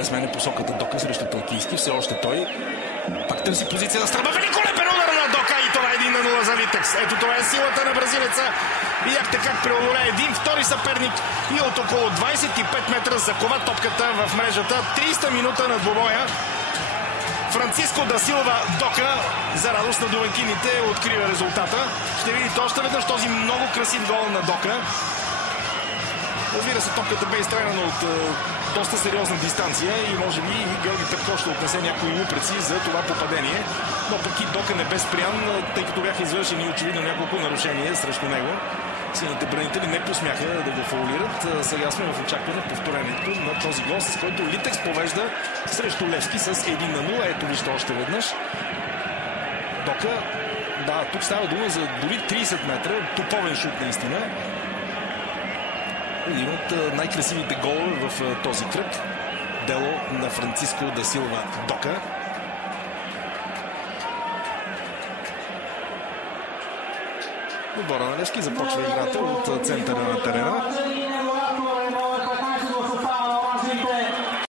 добре сменя посоката Дока срещу Талкийски. Все още той. Пак търси позиция на стрелба. Великолепен удар на Дока и това е 1-0 за Витекс. Ето това е силата на бразилеца. Видяхте как преодоля един втори съперник и от около 25 метра закова топката в мрежата. 30-та минута на двобоя. Франциско да Силва Дока, за радост на домакините, открива резултата. Ще видите още веднъж този много красив гол на Дока. Разбира се, топката бе изстреляна от доста сериозна дистанция и може би Георги Петков ще отнесе някои упреци за това попадение. Но пък и Дока не бе спрян, тъй като бяха извършени очевидно няколко нарушения срещу него. Сините бранители не посмяха да го фаулират. Сега сме в очакване повторението на този гол, с който Литекс повежда срещу Левски с 1-0. Ето вижте още веднъж. Дока, да, тук става дума за дори 30 метра. Топовен шут наистина. Един от най-красивите голове в този кръг. Дело на Франциско да Силва Дока. Отбора на Левски започва играта от центъра на терена.